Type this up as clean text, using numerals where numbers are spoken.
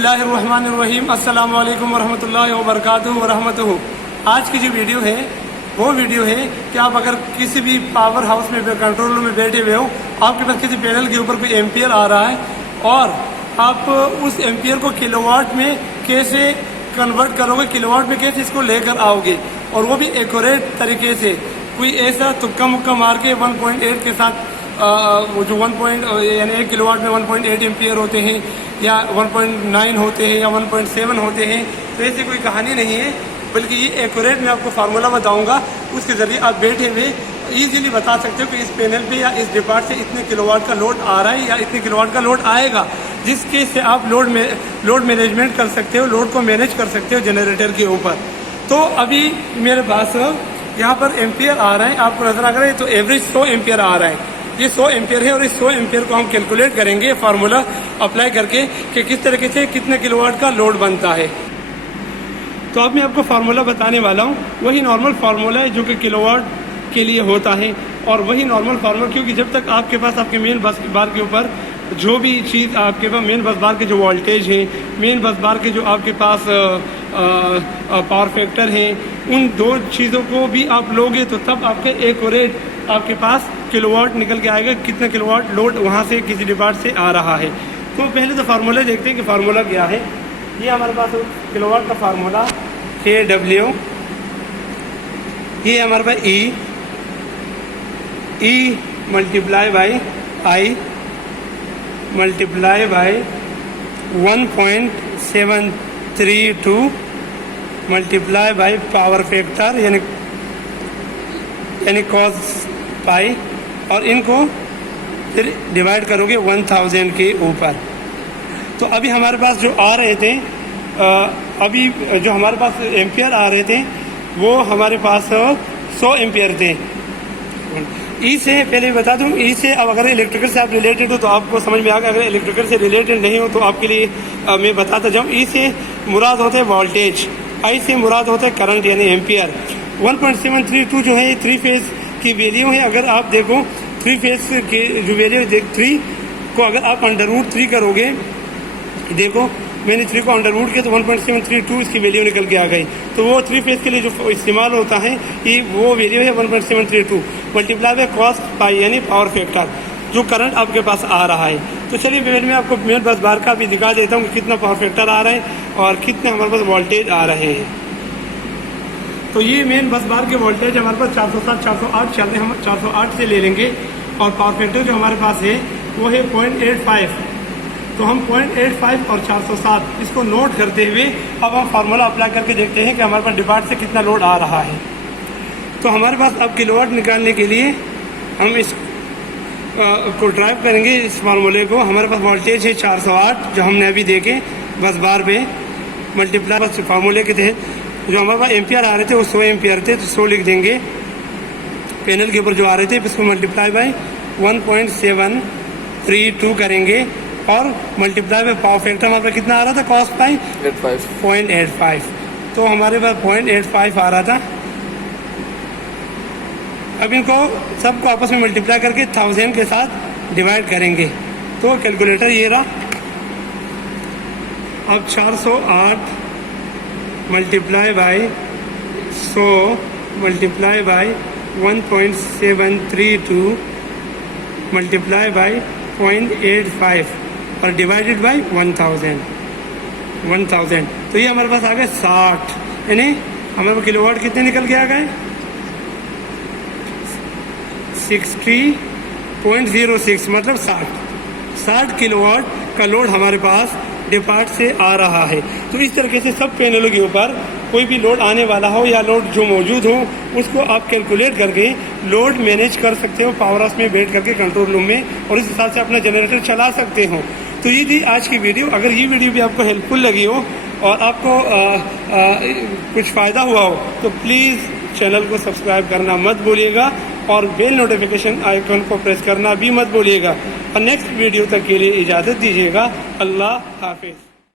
बिस्मिल्लाहिर्रहमानिर्रहीम अस्सलाम वालेकुम वरहमतुल्लाहि वबरकातुहू। आज की जो वीडियो है वो वीडियो है कि आप अगर किसी भी पावर हाउस में कंट्रोल रूम में बैठे हुए हो, आपके पास किसी पैनल के ऊपर कोई एम्पियर आ रहा है और आप उस एम्पियर को किलोवाट में कैसे कन्वर्ट करोगे, किलोवाट में कैसे इसको लेकर आओगे और वो भी एक्यूरेट तरीके से। कोई ऐसा तुक्का मुक्का मार के 1.8 के साथ वो जो 1 किलोवाट में 1.8 एम्पियर होते हैं या 1.9 होते हैं या 1.7 होते हैं, तो ऐसी कोई कहानी नहीं है, बल्कि ये एक्यूरेट मैं आपको फार्मूला बताऊंगा। उसके ज़रिए आप बैठे हुए ईजीली बता सकते हो कि इस पैनल पे या इस डिपार्ट से इतने किलोवाट का लोड आ रहा है या इतने किलोवाट का लोड आएगा, जिसके से आप लोड मैनेजमेंट कर सकते हो, लोड को मैनेज कर सकते हो जनरेटर के ऊपर। तो अभी मेरे पास यहाँ पर एम्पियर आ रहा है, आपको नजर आ रहा है, तो एवरेज 100 एम्पियर आ रहा है। ये 100 एम्पियर है और इस 100 एम्पियर को हम कैलकुलेट करेंगे फार्मूला अप्लाई करके कि किस तरीके से कितने किलोवाट का लोड बनता है। तो अब मैं आपको फार्मूला बताने वाला हूँ, वही नॉर्मल फार्मूला है जो कि किलोवाट के लिए होता है और वही नॉर्मल फार्मूला, क्योंकि जब तक आपके पास आपके मेन बस बार के ऊपर जो भी चीज़ आपके पास मेन बस बार के जो वोल्टेज है, मेन बस बार के जो आपके पास पावर फैक्टर हैं, उन दो चीज़ों को भी आप लोगे तो तब आपके एक्यूरेट आपके पास किलोवाट निकल के आएगा, कितना किलोवाट लोड वहाँ से किसी डिपार्ट से आ रहा है। तो पहले तो फार्मूला देखते हैं कि फार्मूला क्या है। ये हमारे पास किलोवाट का फार्मूला kW, ये हमारे पास E multiply by I multiply by 1.732 multiply by power factor यानी cos पाई, और इनको फिर डिवाइड करोगे 1000 के ऊपर। तो अभी हमारे पास जो आ रहे थे अभी जो हमारे पास एम्पियर आ रहे थे वो हमारे पास 100 एम्पियर थे। ई से पहले बता दूं, ई से अब अगर इलेक्ट्रिकल से आप रिलेटेड हो तो आपको समझ में आ गया, अगर इलेक्ट्रिकल से रिलेटेड नहीं हो तो आपके लिए मैं बताता जाऊं। ई से मुराद होता है वोल्टेज, आई से मुराद होता है करंट यानी एम्पियर। 1.732 जो है ये 3 फेज की वैल्यू है। अगर आप देखो 3 फेज के जो वैल्यू 3 को अगर आप √3 करोगे, देखो मैंने 3 को √रूट किया तो 1.732 इसकी वैल्यू निकल के आ गई। तो वो 3 फेज के लिए जो इस्तेमाल होता है ये वो वैल्यू है 1.732 मल्टीप्लाई बाय cos पाई यानी पावर फैक्टर जो करंट आपके पास आ रहा है। तो चलिए पहले मैं आपको मेन बस बार का भी दिखा देता हूँ कि कितना पावर फैक्टर आ रहा है और कितने हमारे पास वोल्टेज आ रहे हैं। तो ये मेन बस बार के वोल्टेज हमारे पास 407 408 चलते हैं, हम 408 से ले लेंगे और पावर फैक्टर जो हमारे पास है वो है 0.85। तो हम 0.85 और 407 इसको नोट करते हुए अब हम फार्मूला अप्लाई करके देखते हैं कि हमारे पास डिपार्ट से कितना लोड आ रहा है। तो हमारे पास अब किलोवाट निकालने के लिए हम इस को ड्राइव करेंगे इस फार्मूले को। हमारे पास वोल्टेज है 408 जो हमने अभी देखे बस बार पे, मल्टीप्लाई बस फार्मूले के तहत जो हमारे पास एम्पियर आ रहे थे वो 100 एम्पियर थे, तो 100 लिख देंगे। पैनल के ऊपर जो आ रहे थे इसको मल्टीप्लाई बाई 1.732 करेंगे और मल्टीप्लाई बाई पावर फैक्टर हमारे पास कितना आ रहा था, cos पाई 0.85। तो हमारे पास 0.85 आ रहा था। अब इनको सबको आपस में मल्टीप्लाई करके 1000 के साथ डिवाइड करेंगे। तो कैलकुलेटर ये रहा। अब 408 multiply by 100 multiply by 1.732 multiply by 0.85 और डिवाइडेड बाई 1000। तो ये हमारे पास आ गए 60, यानी हमारे पास किलोवाट कितने निकल के आ गए 60.06, मतलब 60 किलोवाट का लोड हमारे पास डिपार्ट से आ रहा है। तो इस तरीके से सब पैनलों के ऊपर कोई भी लोड आने वाला हो या लोड जो मौजूद हो उसको आप कैलकुलेट करके लोड मैनेज कर सकते हो पावर हाउस में बैठ करके कंट्रोल रूम में, और इस हिसाब से अपना जनरेटर चला सकते हो। तो ये थी आज की वीडियो। अगर ये वीडियो भी आपको हेल्पफुल लगी हो और आपको कुछ फ़ायदा हुआ हो तो प्लीज़ चैनल को सब्सक्राइब करना मत भूलिएगा और बेल नोटिफिकेशन आइकन को प्रेस करना भी मत भूलिएगा। और नेक्स्ट वीडियो तक के लिए इजाज़त दीजिएगा। अल्लाह हाफिज़।